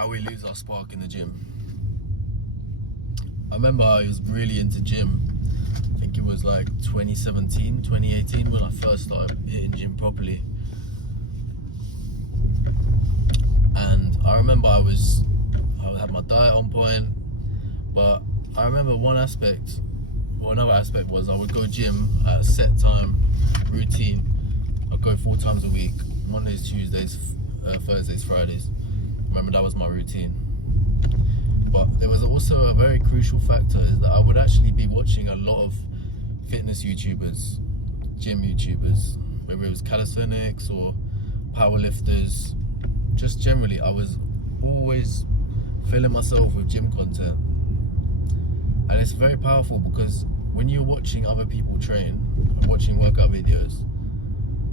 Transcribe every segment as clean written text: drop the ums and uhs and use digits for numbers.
how we lose our spark in the gym. I remember I was really into gym. I think it was like 2017, 2018 when I first started hitting gym properly. And I remember I had my diet on point, but I remember another aspect was I would go gym at a set time, routine. I'd go 4 times a week, Mondays, Tuesdays, Thursdays, Fridays. Remember, that was my routine. But there was also a very crucial factor, is that I would actually be watching a lot of fitness YouTubers, gym YouTubers, whether it was calisthenics or powerlifters. Just generally, I was always filling myself with gym content. And it's very powerful because when you're watching other people train and watching workout videos,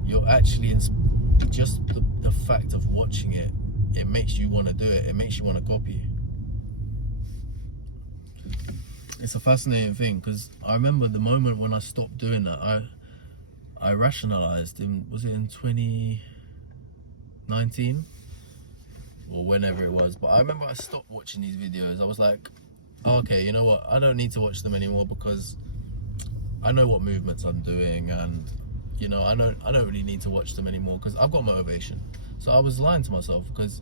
you're actually just the fact of watching it, it makes you want to do it. It makes you want to copy. It's a fascinating thing, because I remember the moment when I stopped doing that, I rationalized was it in 2019 or whenever it was, but I remember I stopped watching these videos. I was like, oh, okay, you know what, I don't need to watch them anymore, because I know what movements I'm doing, and you know, I don't really need to watch them anymore because I've got motivation. So I was lying to myself, because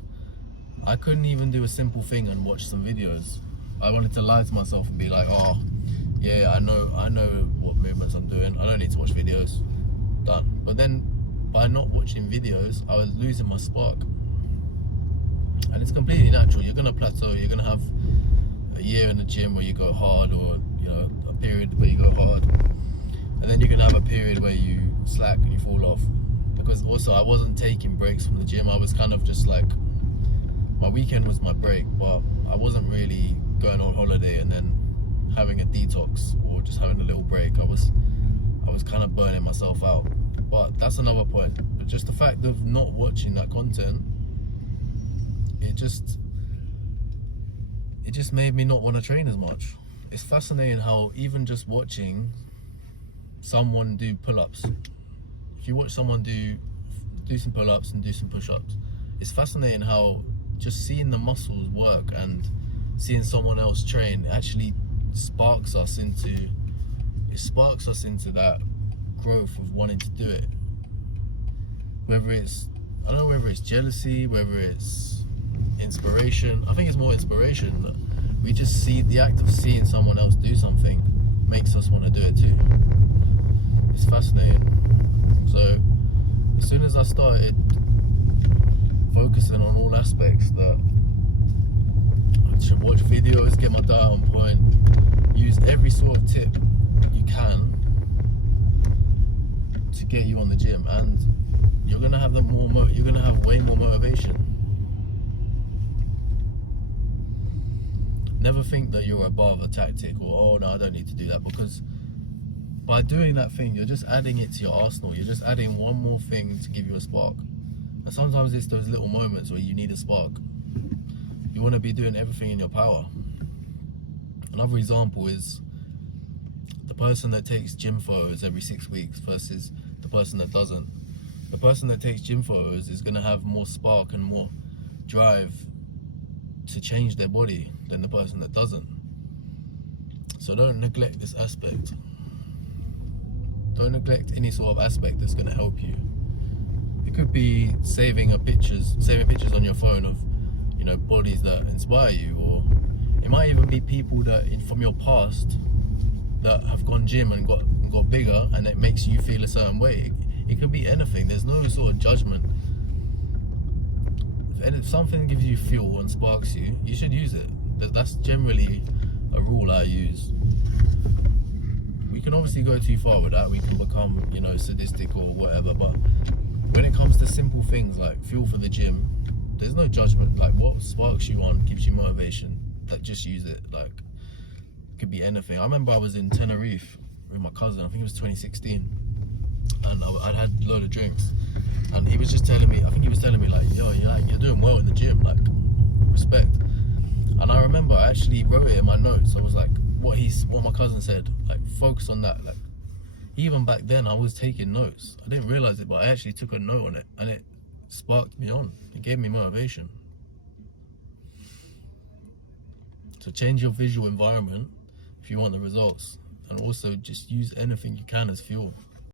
I couldn't even do a simple thing and watch some videos. I wanted to lie to myself and be like, oh yeah, I know what movements I'm doing, I don't need to watch videos, done. But then by not watching videos, I was losing my spark. And it's completely natural. You're gonna plateau, you're gonna have a year in the gym where you go hard, or you know, a period where you go hard, and then you're gonna have a period where you slack and you fall off. Because also I wasn't taking breaks from the gym. I was kind of just like, my weekend was my break, but I wasn't really going on holiday and then having a detox or just having a little break. I was kind of burning myself out. But that's another point. But just the fact of not watching that content, it just made me not want to train as much. It's fascinating how even just watching someone do pull-ups, if you watch someone do some pull-ups and do some push-ups, it's fascinating how just seeing the muscles work and seeing someone else train actually sparks us into that growth of wanting to do it. Whether it's, I don't know whether it's jealousy, whether it's inspiration. I think it's more inspiration, that we just see the act of seeing someone else do something makes us want to do it too. It's fascinating. So as soon as I started focusing on all aspects, that I should watch videos, get my diet on point, use every sort of tip you can to get you on the gym, and you're gonna have you're gonna have way more motivation. Never think that you're above a tactic, or oh no, I don't need to do that, because by doing that thing, you're just adding it to your arsenal. You're just adding one more thing to give you a spark. And sometimes it's those little moments where you need a spark. You want to be doing everything in your power. Another example is the person that takes gym photos every 6 weeks versus the person that doesn't. The person that takes gym photos is going to have more spark and more drive to change their body than the person that doesn't. So don't neglect this aspect. Don't neglect any sort of aspect that's going to help you. It could be saving pictures on your phone of, you know, bodies that inspire you, or it might even be people that from your past that have gone gym and got bigger, and it makes you feel a certain way. It can be anything. There's no sort of judgment. If something gives you fuel and sparks you, you should use it. That's generally a rule I use. We can obviously go too far with that. We can become, you know, sadistic or whatever, but when it comes to simple things like fuel for the gym, there's no judgment. Like, what sparks you on, gives you motivation, that just use it. Like, it could be anything. I remember I was in Tenerife with my cousin, I think it was 2016, and I'd had a load of drinks, and he was just telling me, like, yo, you're doing well in the gym, like, respect. And I remember I actually wrote it in my notes. I was like, what my cousin said, like, focus on that. Like, even back then I was taking notes. I didn't realize it, but I actually took a note on it, and it sparked me on. It gave me motivation. So change your visual environment if you want the results, and also just use anything you can as fuel.